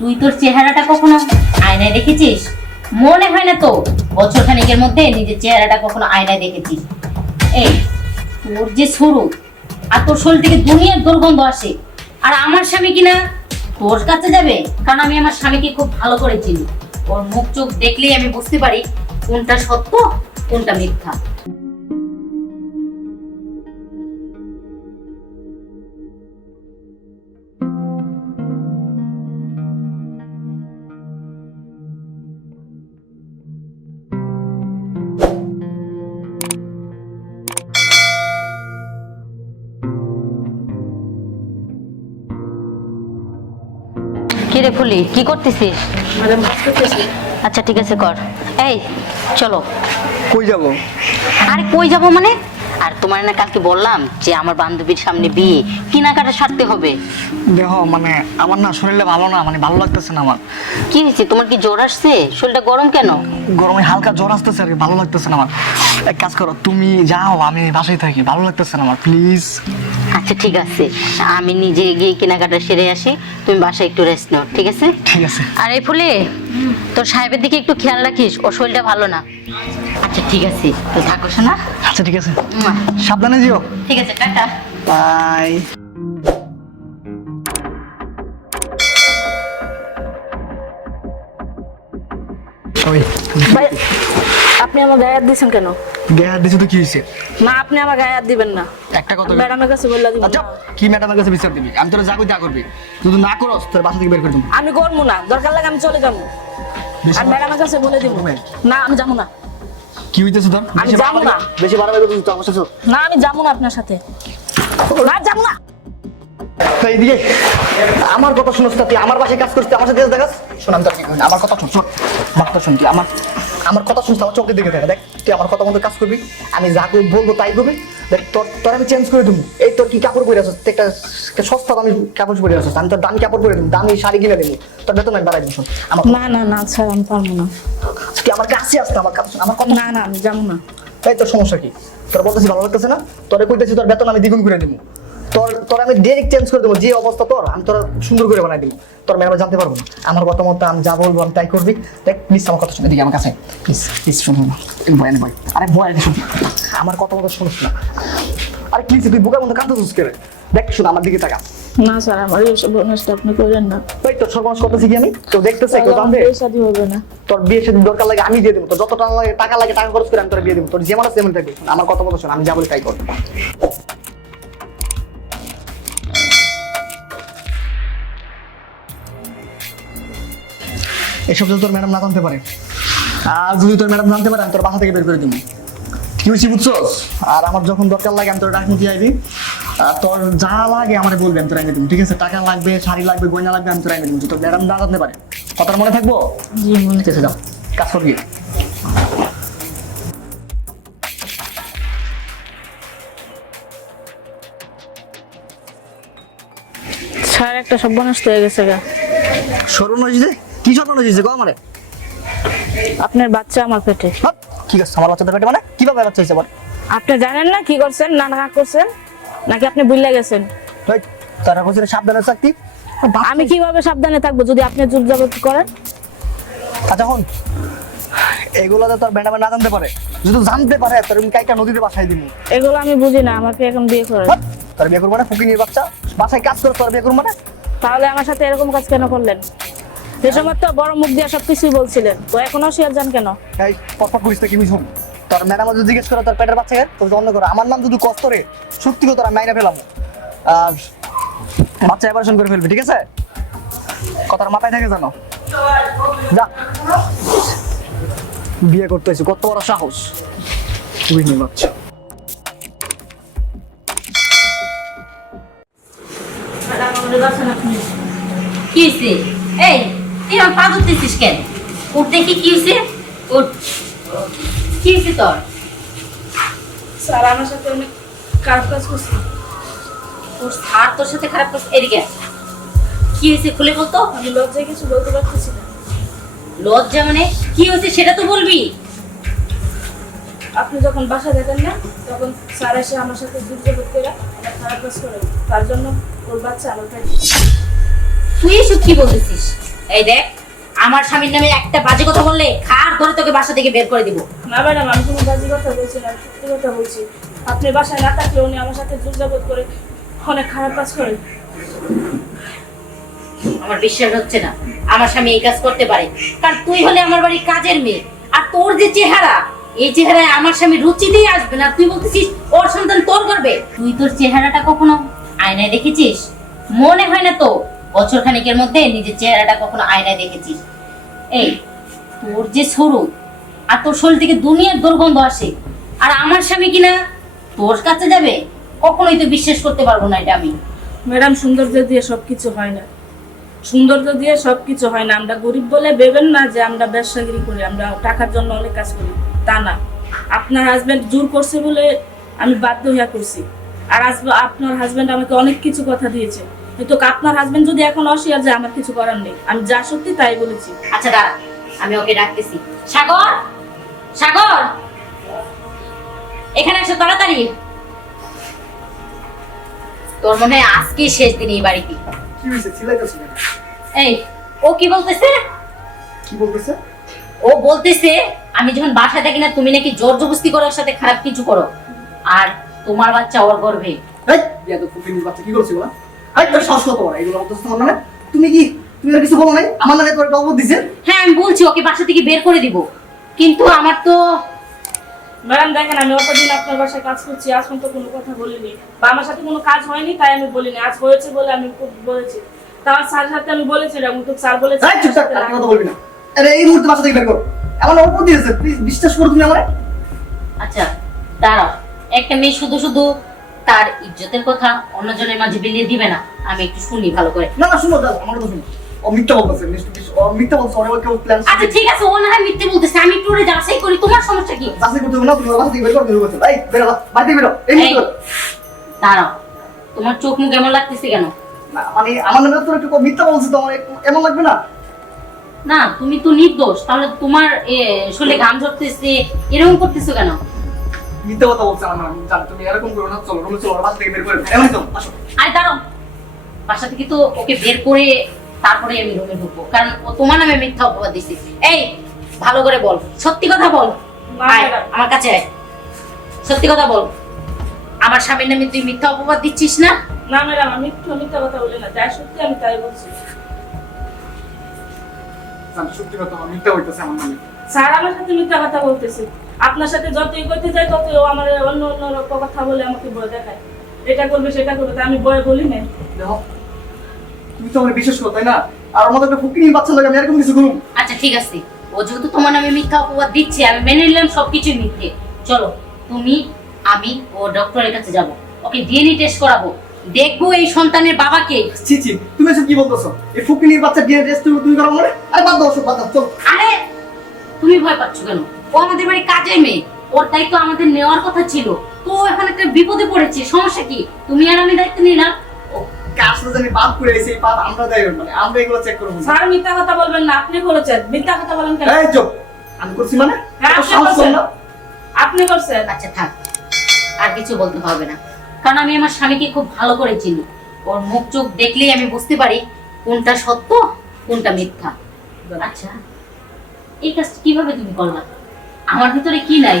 তুই তোর চেহারাটা কখনো আয়নায় দেখেছিস? মনে হয় না তো বছর খানিকের মধ্যে নিজের চেহারাটা কখনো আয়নায় দেখেছিস। এই তোর যে শুরু আর তোর শরীর থেকে দুনিয়ার দুর্গন্ধ আসে, আর আমার স্বামী কিনা তোর কাছে যাবে? কারণ আমি আমার স্বামীকে খুব ভালো করে চিনি। ওর মুখ চোখ দেখলেই আমি বুঝতে পারি কোনটা সত্য কোনটা মিথ্যা। কিরে ফুলি, কি করতেছিস? ম্যাডাম করতেছি। আচ্ছা ঠিক আছে কর। এই চলো। কই যাব? আরে কই যাব মানে? আর তোমার না কালকে বললাম যে আমার বান্ধবীর সামনে বিয়ে, কেনাকাটা সারতে হবে। দেখো মানে আমার না শরীরটা ভালো না, মানে ভালো লাগতেছে না আমার। কি হয়েছে তোমার? কি জ্বর আসছে? শরীরটা গরম কেন? গরমে হালকা জ্বর আসতেছে আর কি, ভালো লাগতেছে না আমার। এক কাজ করো, তুমি যাও, আমি বাসায় থাকি, ভালো লাগতেছে না আমার, প্লিজ। আচ্ছা ঠিক আছে, আমি নিজে গিয়ে কেনাকাটা সেরে আসি, তুমি বাসায় একটু রেস্ট নাও, ঠিক আছে? ঠিক আছে। আর এই ফুলে, তোর সাহেবের দিকে একটু খেয়াল রাখিস, ওর শরীরটা ভালো না। আচ্ছা ঠিক আছে, তো থাকো শোনা। আচ্ছা ঠিক আছে, সাবধানে যেও। ঠিক আছে, টাটা। বাই। ওই ভাই, আপনি আমার গায়ে হাত দিয়েছেন কেন? গায়ে হাত দিছো তো কি হয়েছে? না, আপনি আমার গায়ে হাত দিবেন না। একটা কথা ম্যাডামের কাছে বললা দিবেন আচ্ছা, না। কি ম্যাডামের কাছে বিচার দিবি? আমি তোরা যা কই তা করবি, যদি না করস তোর বাসা থেকে বের করে দেবো। আমি করবো না, দরকার লাগে আমি চলে যাবো। আর ম্যাডামের কাছে বলে দিব। না, আমি যাবো না। কি হইতেছে তোর? আমি যাবো না। বেশি বাড়াবাড়ি করছিস তো আমার সাথে। না, আমি যাবো না আপনার সাথে। না, যাবো না। তো এইদিকে আমার কথা শুনছ না, তুই আমার বাসায় কাজ করছিস, আমার সাথে দেখাস। শোন, আমি তোর কি করি, আমার কথা শুন, শোন আমার কথা শুন, তুই আমার কথা শুনছিস, আমার চোখের দিকে দেখা, দেখ তুই আমার কথা মতো কাজ করবি, আমি যা বলবো তাই করবি। দেখ তোর আমি চেঞ্জ করে দেবো। এই তোর কি কাপড় পরে আসছিস? একটা সস্তা দামি কাপড় পরে আসছিস, আমি তোর দামি কাপড় পরে দেবো, দামি শাড়ি কিনে দেবো, তোর বেতন আমি বাড়াই দেবো। শোন আমার না না না, স্যার আমি পারবো না। তুই আমার কাছে আসতে, আমার কথা শোন, আমার কথা। না না, আমি যাবো না। তাই তোর সমস্যা কি? তোর বলতেছি ভালো লাগতেছে না? তোরে কইতেছি তোর বেতন আমি দ্বিগুণ করে দেবো, তোর আমি ডাইরেক্ট চেঞ্জ করে দেবো। যে অবস্থা তোর, আমি তোর সুন্দর করে বানাই দিব, তোর ম্যাডাম জানতে পারবো না। আমার কথা মতো আমি যা বলবো আমি তাই করবি। দেখ প্লিজ আমার কথা শুনে দিকে আমার কাছে, প্লিজ প্লিজ শুনুন না। ভয় ভয়, আরে ভয় শুন, আমার কথা মতো শুনিস না। আরে প্লিজ, তুই বুকের মতো কাঁদতে চুস করে দেখ, শুন আমার দিকে টাকা। না স্যার, আমার এইসব অনুষ্ঠান আপনি করেন না। ওই তোর সর্বনাশ করতেছি কি আমি? তো দেখতেছে কেউ জানবে? বিয়ে শাদী হবে না। তোর বিয়ে সেদিন দরকার লাগে আমি দিয়ে দেবো, তোর যত টাকা লাগে টাকা খরচ করে আমি তোর বিয়ে দেবো। তোর যেমন আছে তেমন থাকবে। আমার কথা মতো শোন, আমি যা বলি তাই কর। এসব যদি তোর ম্যাডাম না জানতে পারে, আর যদি তোর ম্যাডাম জানতে পারে, আমি তোর বাসা থেকে বের করে দেবো। কি হয়েছি বুঝছস? আর আমার যখন দরকার লাগে আমি তোর ডাক নিতে আইবি, আর তোর যা লাগে আমার বলবি, আমি তোর এনে দেবো, ঠিক আছে? টাকা লাগবে, শাড়ি লাগবে, গয়না লাগবে, আমি তোর এনে দেবো। তোর ম্যাডাম না জানতে পারে, কথাটা মনে থাকবো? জি, মনে ঠিক আছে, যাও কাজ করবি। স্যার, একটা সর্বনাশ হয়ে গেছে গা। সর্বনাশ যে কি সর্বনাশ হয়েছে গো আমারে? আপনার বাচ্চা আমার পেটে। হাপ, কি করছে আমার বাচ্চাদের পেটে? মানে কিভাবে বাচ্চা হয়েছে আবার? আপনি জানেন না কি করছেন, না না করছেন, নাকি আপনি ভুলে গেছেন? ওই, তারা বলছিল সাবধানে থাকতি। আমি কিভাবে সাবধানে থাকবো যদি আপনি জোর জবরদস্তি করেন? আচ্ছা হন, এগুলোতে তোর ম্যাডামে না জানতে পারে, যদি জানতে পারে তোর আমি কাইটা নদীতে বাসায় দিব। এগুলো আমি বুঝি না, আমাকে এখন বিয়ে করেন। হাপ, তোর বিয়ে করবো না? ফুকিনির বাচ্চা, বাসায় কাজ করে তোর বিয়ে করবো না? তাহলে আমার সাথে এরকম কাজ কেন করলেন? যে সময় তো বড় মুখ দিয়ে সবকিছুই বলছিলেন, তো এখনো শেয়ার যান কেন? এই পটপট করিস কি বুঝুন? তোর ম্যাডাম যদি জিজ্ঞেস করে তোর পেটের বাচ্চাকে, তোর বন্ধ করো। আমার নাম যদি কষ্ট রে, সত্যি করে তোরা মাইরা ফেলাম, আর বাচ্চা অপারেশন করে ফেলবি, ঠিক আছে? কথার মাথায় থাকে জানো? যা, বিয়ে করতে হয়েছে, কত বড় সাহস! বুঝলি বাচ্চা। কি হয়েছে? এই তুই আমার পা ধরতেছিস কেন? উঠ দেখি কি হয়েছে, উঠ। কি হয়েছে তোর? স্যার, আমার সাথে অনেক খারাপ কাজ করছে। তোর স্যার তোর সাথে খারাপ করছে? এদিকে আয়। কি হয়েছে খুলে বলতো? আমি লজ্জায় কিছু বলতে পারতেছি না। লজ্জা মানে কি হয়েছে সেটা তো বলবি। আপনি যখন বাসা দেখেন না, তখন স্যার এসে আমার সাথে দুর্যোগ করে একটা খারাপ কাজ করে, তার জন্য ওর বাচ্চা আমার পেটে। তুই এসব কি বলতেছিস? এই দেখ, আমার স্বামীর নামে একটা বাজে কথা বললে খাট ধরে তোকে বাসা থেকে বের করে দিব। না ম্যাডাম, আমি কোনো বাজে কথা বলছি না, আমি সত্যি কথা বলছি। আপনি বাসায় না থাকলে উনি আমার সাথে জোরজাবত করে অনেক খারাপ কাজ করে। আমার বিশ্বাস হচ্ছে না আমার স্বামী এই কাজ করতে পারে, কারণ তুই হলে আমার বাড়ির কাজের মেয়ে, আর তোর যে চেহারা, এই চেহারায় আমার স্বামী রুচিতেই আসবে না। তুই বলতেছিস ওর সন্তান তোর করবে? তুই তোর চেহারাটা কখনো আয়নায় দেখেছিস? মনে হয় না তো বছর খানিকের মধ্যে নিজের চেহারাটা কখনো আয়নায় দেখেছিস। এই তোর যে সরু, আর তোর শরীর থেকে দুনিয়ার দুর্গন্ধ আসে, আর আমার স্বামী কিনা তোর কাছে যাবে? কখনোই তো বিশ্বাস করতে পারবো না এটা আমি। ম্যাডাম, সৌন্দর্য দিয়ে সবকিছু হয় না, সৌন্দর্য দিয়ে সবকিছু হয় না। আমরা গরিব বলে ভেবেন না যে আমরা ব্যবসাগিরি করি, আমরা টাকার জন্য অনেক কাজ করি, তা না। আপনার হাজবেন্ড জোর করছে বলে আমি বাধ্য হইয়া করছি। আর আপনার হাজবেন্ড আমাকে অনেক কিছু কথা দিয়েছে, কিন্তু আপনার হাজবেন্ড যদি এখন অস্বীকার যায়, আমার কিছু করার নেই। আমি যা সত্যি তাই বলেছি। আচ্ছা দাঁড়া, আমি ওকে ডাকতেছি। সাগর, সাগর, এখানে এসো তাড়াতাড়ি। তোর মনে হয় আজকে শেষ দিন এই বাড়িতে। কি হয়েছে? চিল্লাইতেছ কেন? এই ও কি বলতেছে? কি বলতেছে? ও বলতেছে আমি যখন বাসায় থাকি না তুমি নাকি জোর জবরদস্তি করে ওর সাথে খারাপ কিছু করো, আর তোমার বাচ্চা ওর গর্ভে। এই বিয়া তো ফুকিনির বাচ্চা কি করছিস বলা? এই তোর শ্বাস কত বড়? এগুলো বলতেছ তোমার নামে? তুমি কি, তুমি আর কিছু বলো নাই? আমার নামে তোর একটা অপবাদ দিছে? হ্যাঁ আমি বলছি ওকে বাসা থেকে বের করে দিব, কিন্তু আমার তো ম্যাডাম দেখেন, আমি অতদিন আপনার বাসায় কাজ করছি, আজ পর্যন্ত কোনো কথা বলিনি, বা আমার সাথে কোনো কাজ হয়নি তাই আমি বলিনি। আজ হয়েছে বলে আমি খুব বলেছি। তার স্যারের সাথে আমি বলেছি, কিন্তু স্যার বলেছে এই চুপ থাক, আর কথা বলবি না। আরে এই মুহূর্তে বাসা থেকে বের কর। এমন অপবাদ দিয়েছে, প্লিজ বিশ্বাস করো তুমি আমারে। আচ্ছা দাঁড়াও, একটা মেয়ে শুধু শুধু তার ইজ্জতের কথা অন্যজনের মাঝে বিলিয়ে দিবে না। আমি একটু শুনি ভালো করে। না না শুনো, দাও আমার কথা শুনো। ও মিথ্যা বলতেছে, ও মিথ্যা বলছে। ওরে কেউ প্ল্যান আচ্ছা ঠিক আছে, ও না হয় মিথ্যে বলতেছে, আমি একটু ওরে যাচাই করি। তোমার সমস্যা কি? যাচাই করতে হবে না, তুমি ওর বাসা থেকে বের কর। তুমি বলছো এই বেরো, বাড়ি থেকে বেরো এই এই, মুহূর্তে। দাঁড়াও, তোমার চোখ মুখ এমন লাগতেছে কেন? না মানে আমার নামে তোর একটু মিথ্যা বলছিস, তো আমার একটু এমন লাগবে না? না তুমি তো নির্দোষ, তাহলে তোমার শরীরে ঘাম ঝরতেছে, এরকম করতেছো কেন? মিথ্যা কথা বলছে আমার নামে। জান তুমি এরকম করো না, চলো রুমে চলো, ওর বাসা থেকে বের করে দাও। এমন চলো, আসো। আরে দাঁড়াও, বাসা থেকে তো ওকে বের করে তারপরে আমি রুমে ঢুকবো, কারণ ও তোমার নামে মিথ্যা অপবাদ দিছে। এই ভালো করে বল, সত্যি কথা বল। না, আয়, ম্যাডাম। আমার কাছে আয়, সত্যি কথা বল। আমার স্বামীর নামে তুই মিথ্যা অপবাদ দিচ্ছিস না? না ম্যাডাম, আমি মিথ্যা কথা বলি না, যাই সত্যি আমি তাই বলছি। জান সত্যি কথা, আমার মিথ্যা হইতেছে আমার নামে। স্যার আমার সাথে মিথ্যা কথা বলতেছে। আপনার সাথে যতই করতে যাই ততই ও আমার অন্য অন্য রকম কথা বলে আমাকে ভয় দেখায়, এটা করবে সেটা করবে, তা আমি ভয় বলি না। দেখো তুমি তো আমার বিশ্বাস করো তাই না? আর আমাদের একটা ফুকিনির বাচ্চা লাগে, আমি এরকম কিছু করুম? আচ্ছা ঠিক আছে, ও যেহেতু তোমার নামে মিথ্যা অপবাদ দিচ্ছে, আমি মেনে নিলাম সবকিছু মিথ্যে। চলো তুমি, আমি ও ডক্টরের কাছে যাব, ওকে ডিএনএ টেস্ট করাবো, দেখবো এই সন্তানের বাবাকে। ছি ছি, তুমি এসব কি বলতেছো? এই ফুকিনির বাচ্চা ডিএনএ টেস্ট তুমি করো মানে? আরে বাদ দাও ওসব, বাদ দাও, চলো। আরে তুমি ভয় পাচ্ছ কেন? ও আমাদের বাড়ি কাজের মেয়ে, ওর দায়িত্ব আমাদের নেওয়ার কথা ছিল। তো ও এখন একটা বিপদে পড়েছে, সমস্যা কি? তুমি আর আমি দায়িত্ব নিলাম। ও কাজটা জানি পাপ করে এসে, এই পাপ আমরা দেয় মানে আমরা এগুলো চেক করবো না। স্যার মিথ্যা কথা বলবেন না, আপনি করেছেন। মিথ্যা কথা বলেন কেন? এই চুপ, আমি করছি মানে? হ্যাঁ, এত আপনি সাহস করছেন। কম না? আপনি করছেন। আচ্ছা থাক, আর কিছু বলতে হবে না, কারণ আমি আমার স্বামীকে খুব ভালো করে চিনি। ওর মুখ চোখ দেখলেই আমি বুঝতে পারি কোনটা সত্য কোনটা মিথ্যা। আচ্ছা এই কাজটা কিভাবে তুমি করলা? আমার ভিতরে কি নাই?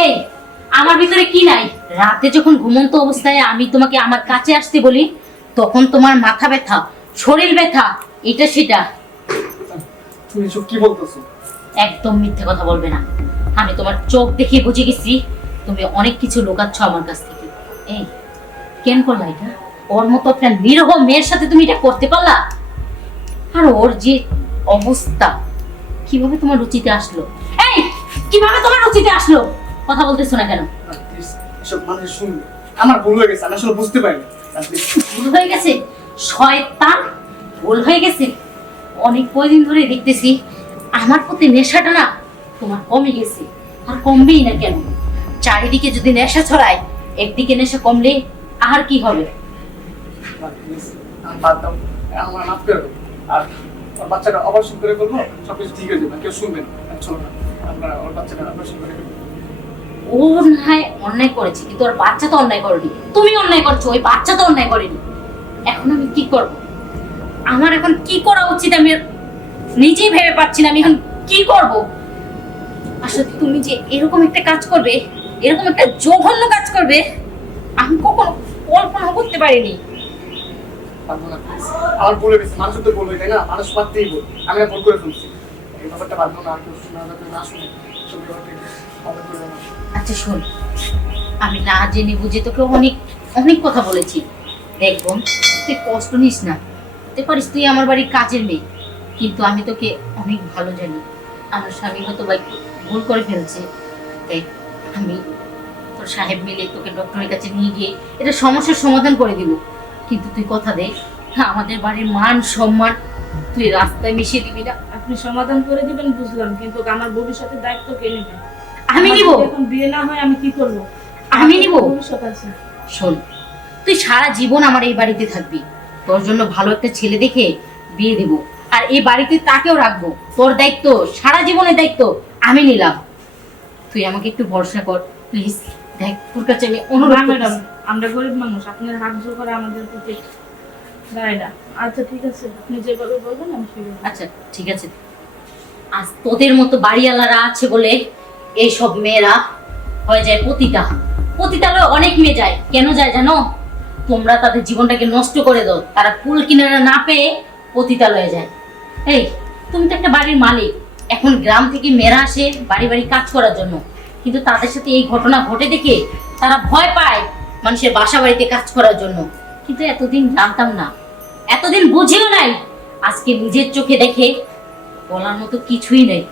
এই আমার ভিতরে কি নাই? রাতে যখন ঘুমন্ত অবস্থায় আমি তোমাকে আমার কাছে আসতে বলি, তখন তোমার মাথা ব্যথা, শরীর ব্যথা, এটা সেটা। তুমি এসব কি বলতেছো? একদম মিথ্যে কথা বলবে না। আমি তোমার চোখ দেখে বুঝে গেছি তুমি অনেক কিছু লুকাচ্ছ আমার কাছ থেকে। এই কেন করলা এটা? ওর মতো একটা নিরহ মেয়ের সাথে তুমি এটা করতে পারলা? আর ওর যে অবস্থা, কিভাবে তোমার রুচিতে আসলো? এই কিভাবে তোমার রুচিতে আসলো? কথা বলতেছো না কেন? এসব মানুষ শুনবে। আমার ভুল হয়ে গেছে, আমি আসলে বুঝতে পারিনি। ভুল হয়ে গেছে? শয়তান, ভুল হয়ে গেছে। অনেক কয়দিন ধরে দেখতেছি আমার প্রতি নেশাটা না তোমার কমে গেছে, আর কমবেই না কেন? চারিদিকে যদি নেশা ছড়ায়, একদিকে নেশা কমলে আর কি হবে? বাদ দাও, আমার মাফ করে দাও। আর ওর বাচ্চাটা অপারেশন করে ফেলবো, সবকিছু ঠিক হয়ে যাবে, কেউ শুনবেন না। চলো না, আমরা ওর বাচ্চাটা অপারেশন করে ফেলবো। ও না হয় অন্যায় করেছে, কিন্তু ওর বাচ্চা তো অন্যায় করেনি। তুমি অন্যায় করছো, ওই বাচ্চা তো অন্যায় করেনি। এখন আমি কি করব? আমার এখন কি করা উচিত আমি নিজেই ভেবে পাচ্ছি না আমি এখন কি করব। আসলে তুমি যে এরকম একটা কাজ করবে, এরকম একটা জঘন্য কাজ করবে, আমি কখনো কল্পনা করতে পারিনি। পারবো না please। আমার ভুল হয়ে গেছে, মানুষের তো ভুল হয়, তাই না? মানুষ মাত্রই ভুল, আমি না ভুল করে ফেলছি। এই ব্যাপারটা পারবো না, আর কেউ শোনা যাতে না শুনে, সব ব্যাপারটা ক্ষমা করে দাও। আচ্ছা শোন, আমি না জেনে বুঝে তোকে অনেক অনেক কথা বলেছি। দেখ বোন, তুই কষ্ট নিস না, হতে পারিস তুই আমার বাড়ির কাজের মেয়ে, কিন্তু আমি তোকে অনেক ভালো জানি। আমার স্বামী হয়তো বা একটু ভুল করে ফেলছে, দেখ আমি তোর সাহেব মিলে তোকে ডক্টরের কাছে নিয়ে গিয়ে এটা সমস্যার সমাধান করে দিব। কিন্তু তুই কথা দে, আমাদের বাড়ির মান সম্মান তুই রাস্তায় মিশিয়ে দিবি না। আপনি সমাধান করে দিবেন বুঝলাম, কিন্তু আমার ভবিষ্যতের দায়িত্ব কে নেবে? আমি আমার নিব, যদি এখন বিয়ে না হয় আমি কি করব? আমি নিব। ভবিষ্যৎ আছে। শোন, তুই সারা জীবন আমার এই বাড়িতে থাকবি, তোর জন্য ভালো একটা ছেলে দেখে বিয়ে দেব, আর এই বাড়িতে তাকেও রাখবো। তোর দায়িত্ব, সারা জীবনের দায়িত্ব আমি নিলাম। তুই আমাকে একটু ভরসা কর প্লিজ। দেখ তোর কাছে আমি না অনুরোধ ম্যাডাম, করতেছি। আমরা গরিব মানুষ, আপনার হাত জোর করা আমাদের প্রতি দায় না। আচ্ছা ঠিক আছে, আপনি যেভাবে বলবেন আমি সেভাবে। আচ্ছা ঠিক আছে, আজ তোদের মতো বাড়িওয়ালারা আছে বলে এইসব মেয়েরা হয়ে যায় পতিতা। পতিতালয়ে অনেক মেয়ে যায়, কেন যায় জানো? তোমরা তাদের জীবনটাকে নষ্ট করে দাও, তারা কুল কিনারা না পেয়ে পতিতালয়ে যায়। এই তুমি তো একটা বাড়ির মালিক, এখন গ্রাম থেকে মেয়েরা আসে বাড়ি বাড়ি কাজ করার জন্য, কিন্তু তাদের সাথে এই ঘটনা ঘটে দেখে তারা ভয় পায় মানুষের বাসা বাড়িতে কাজ করার জন্য। কিন্তু এতদিন জানতাম না, এতদিন বুঝিও নাই, আজকে নিজের চোখে দেখে বলার মতো কিছুই নেই।